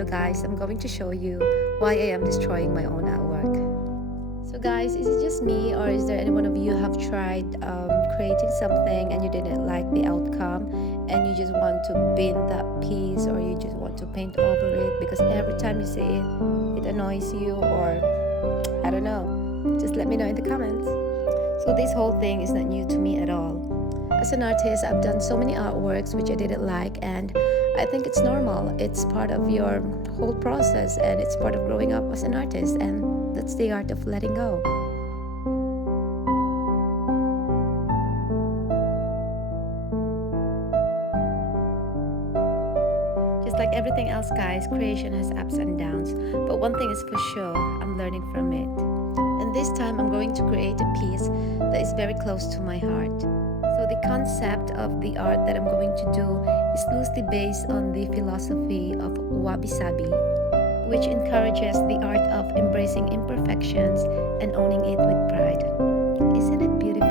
video, guys, I'm going to show you why I am destroying my own artwork. So guys, is it just me, or is there any one of you have tried creating something and you didn't like the outcome and you just want to bin that piece, or you just want to paint over it because every time you see it, it annoys you, or I don't know. Just let me know in the comments. So this whole thing is not new to me at all. As an artist, I've done so many artworks which I didn't like, and I think it's normal. It's part of your whole process, and it's part of growing up as an artist, and that's the art of letting go. Just like everything else, guys, creation has ups and downs, but one thing is for sure, I'm learning from it. And this time I'm going to create a piece that is very close to my heart. So the concept of the art that I'm going to do is loosely based on the philosophy of Wabi-sabi, which encourages the art of embracing imperfections and owning it with pride. Isn't it beautiful?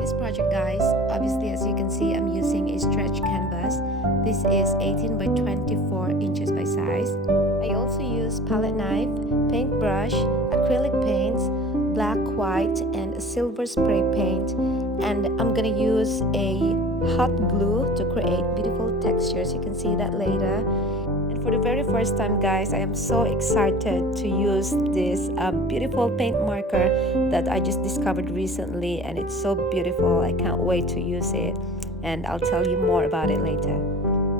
This project, guys, obviously, as you can see, I'm using a stretch canvas. This is 18 by 24 inches by size. I also use palette knife, paintbrush, acrylic paints, black, white, and a silver spray paint. And I'm gonna use a hot glue to create beautiful textures. You can see that later. For the very first time, guys, I am so excited to use this beautiful paint marker that I just discovered recently, and it's so beautiful. I can't wait to use it, and I'll tell you more about it later.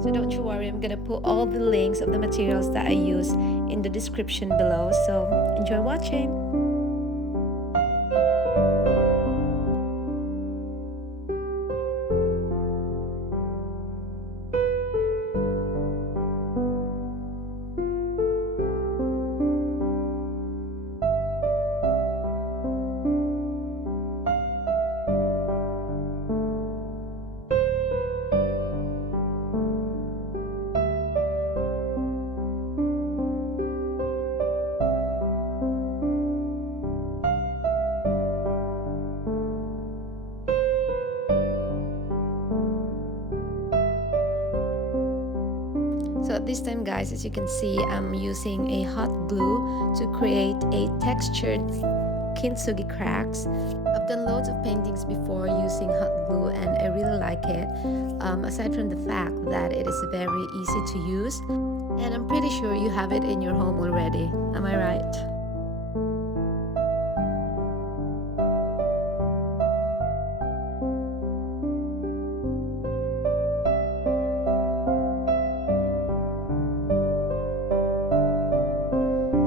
So don't you worry, I'm gonna put all the links of the materials that I use in the description below, so enjoy watching. So at this time, guys, as you can see, I'm using a hot glue to create a textured Kintsugi cracks. I've done loads of paintings before using hot glue, and I really like it, aside from the fact that it is very easy to use, and I'm pretty sure you have it in your home already. Am I right?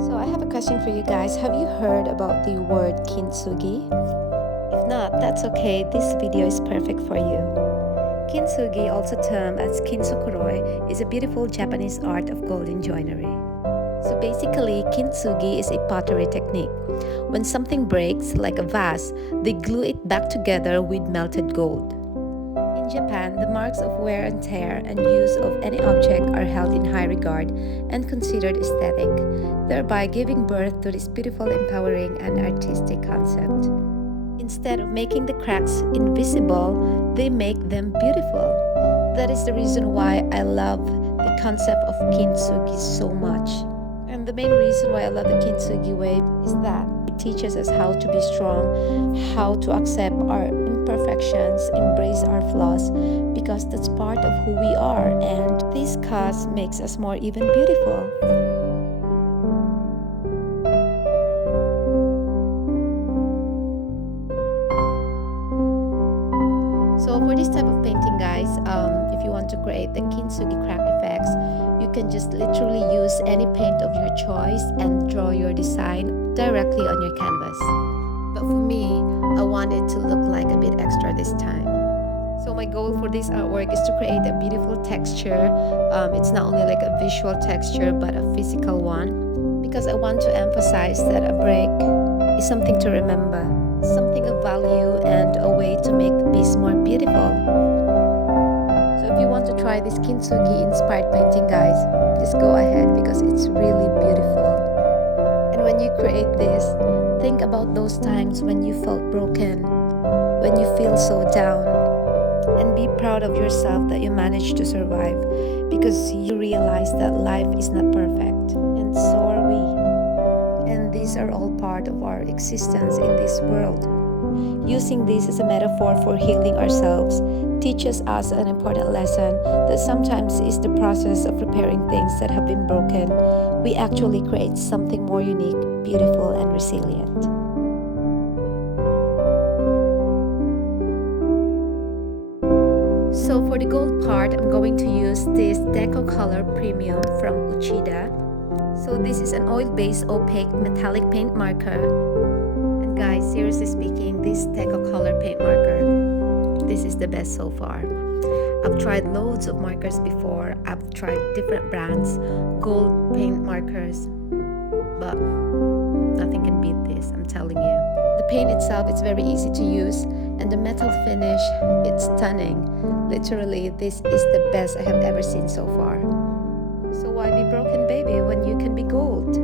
So I have a question for you guys. Have you heard about the word Kintsugi? If not, that's okay. This video is perfect for you. Kintsugi, also termed as Kintsukuroi, is a beautiful Japanese art of golden joinery. So basically, Kintsugi is a pottery technique. When something breaks, like a vase, they glue it back together with melted gold. In Japan, the marks of wear and tear and use of any object are held in high regard and considered aesthetic, thereby giving birth to this beautiful, empowering, and artistic concept. Instead of making the cracks invisible, they make them beautiful. That is the reason why I love the concept of Kintsugi so much. And the main reason why I love the Kintsugi way is that it teaches us how to be strong, how to accept our imperfections, embrace our flaws, because that's part of who we are, and this cause makes us more even beautiful. So for this type of painting, guys, if you want to create the Kintsugi crack effects, you can just literally use any paint of your choice and draw your design directly on your canvas. But for me, I want it to look like a bit extra this time. So my goal for this artwork is to create a beautiful texture. It's not only like a visual texture but a physical one, because I want to emphasize that a brick is something to remember, something of value and a way to make the piece more beautiful. So if you want to try this Kintsugi inspired painting, guys, just go ahead because it's really beautiful. And when you create this, think about those times when you felt broken, when you feel so down, and be proud of yourself that you managed to survive, because you realize that life is not perfect, and so are we. And these are all part of our existence in this world. Using this as a metaphor for healing ourselves teaches us an important lesson that sometimes is the process of repairing things that have been broken, we actually create something more unique, beautiful, and resilient. So for the gold part, I'm going to use this Deco Color Premium from Uchida. So this is an oil-based opaque metallic paint marker. And guys, seriously speaking, this Deco Color paint marker, this is the best so far. I've tried loads of markers before. I've tried different brands, gold paint markers, but nothing can beat this, I'm telling you. The paint itself, it's very easy to use, and the metal finish, it's stunning. Literally, this is the best I have ever seen so far. So why be broken, baby, when you can be gold?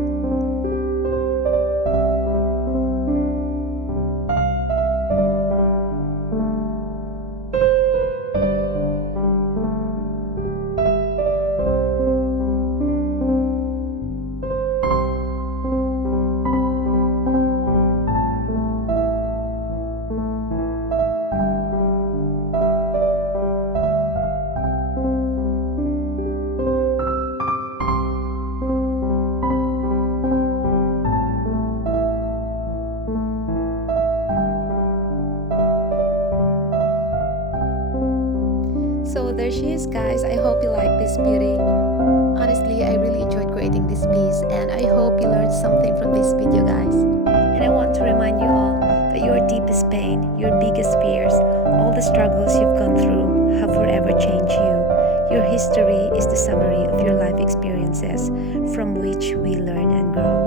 So there she is, guys. I hope you like this beauty. Honestly, I really enjoyed creating this piece, and I hope you learned something from this video, guys. And I want to remind you all that your deepest pain, your biggest fears, all the struggles you've gone through have forever changed you. Your history is the summary of your life experiences from which we learn and grow.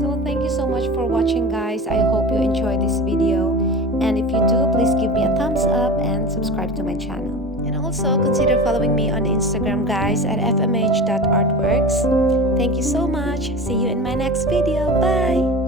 So thank you so much for watching, guys. I hope you enjoyed this video. And if you do, please give me a thumbs up and subscribe to my channel. And also consider following me on Instagram, guys, at fmh.artworks. Thank you so much. See you in my next video. Bye!